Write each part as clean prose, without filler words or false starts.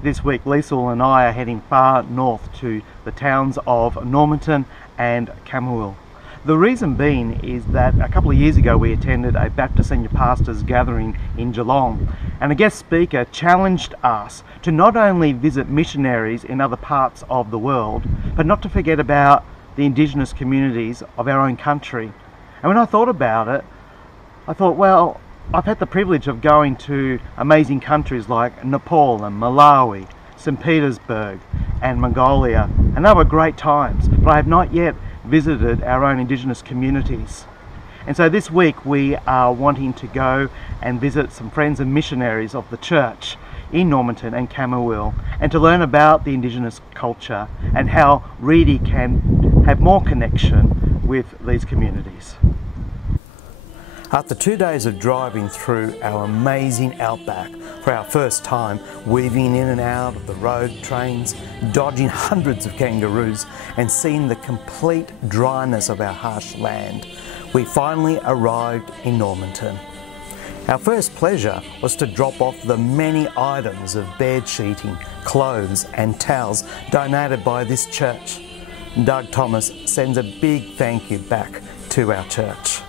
This week, Liesl and I are heading far north to the towns of Normanton and Camberwell. The reason being is that a couple of years ago we attended a Baptist senior pastors gathering in Geelong, and a guest speaker challenged us to not only visit missionaries in other parts of the world, but not to forget about the Indigenous communities of our own country. And when I thought about it, I thought, well, I've had the privilege of going to amazing countries like Nepal and Malawi, St. Petersburg and Mongolia, and they were great times, but I have not yet visited our own Indigenous communities. And so this week we are wanting to go and visit some friends and missionaries of the church in Normanton and Camberwell, and to learn about the Indigenous culture and how Reedy can have more connection with these communities. After 2 days of driving through our amazing outback for our first time, weaving in and out of the road trains, dodging hundreds of kangaroos and seeing the complete dryness of our harsh land, we finally arrived in Normanton. Our first pleasure was to drop off the many items of bed sheeting, clothes and towels donated by this church. Doug Thomas sends a big thank you back to our church.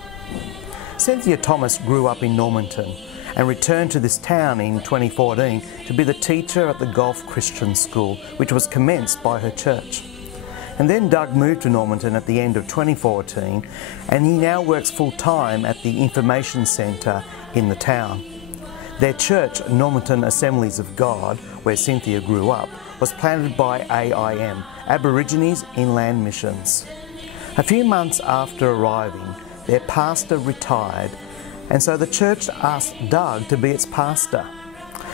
Cynthia Thomas grew up in Normanton and returned to this town in 2014 to be the teacher at the Gulf Christian School, which was commenced by her church. And then Doug moved to Normanton at the end of 2014, and he now works full-time at the Information Centre in the town. Their church, Normanton Assemblies of God, where Cynthia grew up, was planted by AIM, Aborigines Inland Missions. A few months after arriving, their pastor retired, and so the church asked Doug to be its pastor.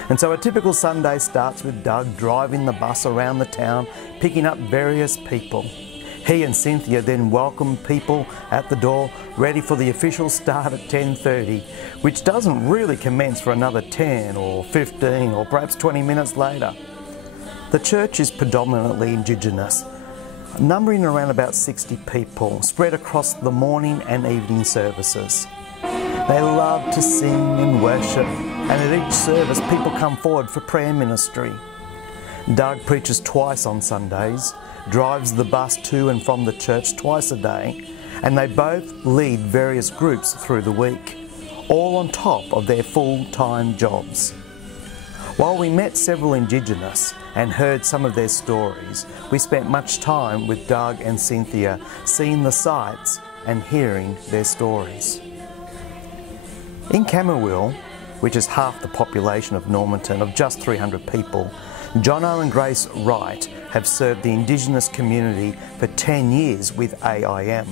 And so a typical Sunday starts with Doug driving the bus around the town, picking up various people. He and Cynthia then welcome people at the door, ready for the official start at 10:30, which doesn't really commence for another 10 or 15 or perhaps 20 minutes later. The church is predominantly Indigenous, numbering around about 60 people, spread across the morning and evening services. They love to sing and worship, and at each service people come forward for prayer ministry. Doug preaches twice on Sundays, drives the bus to and from the church twice a day, and they both lead various groups through the week, all on top of their full-time jobs. While we met several Indigenous and heard some of their stories, we spent much time with Doug and Cynthia, seeing the sights and hearing their stories. In Camberwell, which is half the population of Normanton of just 300 people, Jono and Grace Wright have served the Indigenous community for 10 years with AIM.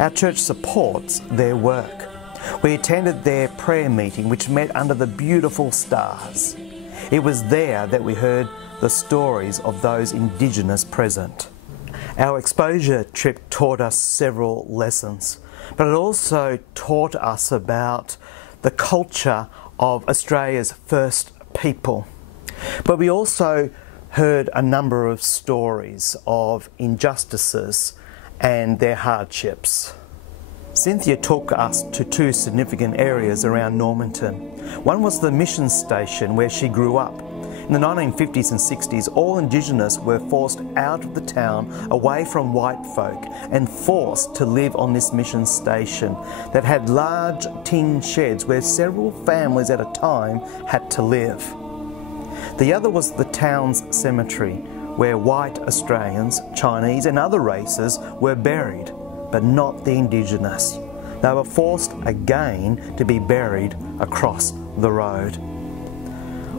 Our church supports their work. We attended their prayer meeting, which met under the beautiful stars. It was there that we heard the stories of those Indigenous present. Our exposure trip taught us several lessons, but it also taught us about the culture of Australia's first people. But we also heard a number of stories of injustices and their hardships. Cynthia took us to two significant areas around Normanton. One was the mission station where she grew up. In the 1950s and 60s, all Indigenous were forced out of the town, away from white folk, and forced to live on this mission station that had large tin sheds where several families at a time had to live. The other was the town's cemetery, where white Australians, Chinese and other races were buried, but not the Indigenous. They were forced again to be buried across the road.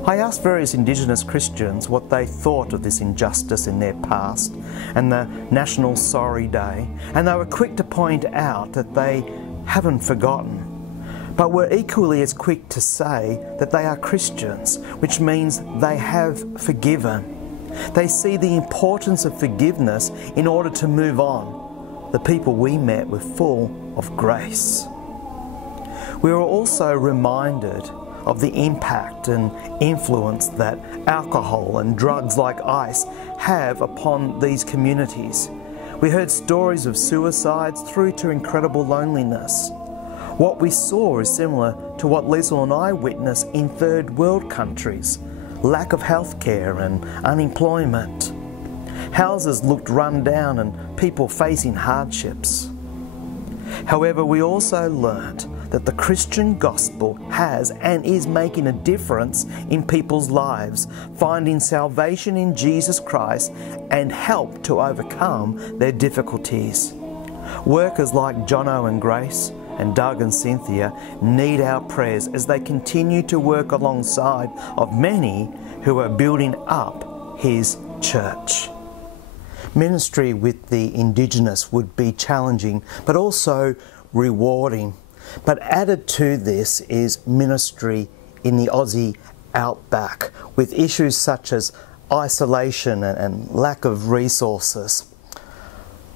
I asked various Indigenous Christians what they thought of this injustice in their past and the National Sorry Day, and they were quick to point out that they haven't forgotten, but were equally as quick to say that they are Christians, which means they have forgiven. They see the importance of forgiveness in order to move on. The people we met were full of grace. We were also reminded of the impact and influence that alcohol and drugs like ice have upon these communities. We heard stories of suicides through to incredible loneliness. What we saw is similar to what Liesl and I witness in third world countries, lack of healthcare and unemployment. Houses looked run down and people facing hardships. However, we also learnt that the Christian gospel has and is making a difference in people's lives, finding salvation in Jesus Christ and help to overcome their difficulties. Workers like Jono and Grace and Doug and Cynthia need our prayers as they continue to work alongside of many who are building up His church. Ministry with the Indigenous would be challenging but also rewarding. But added to this is ministry in the Aussie outback with issues such as isolation and lack of resources.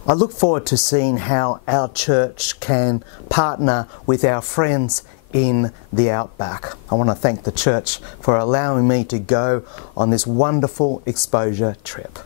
I look forward to seeing how our church can partner with our friends in the outback. I want to thank the church for allowing me to go on this wonderful exposure trip.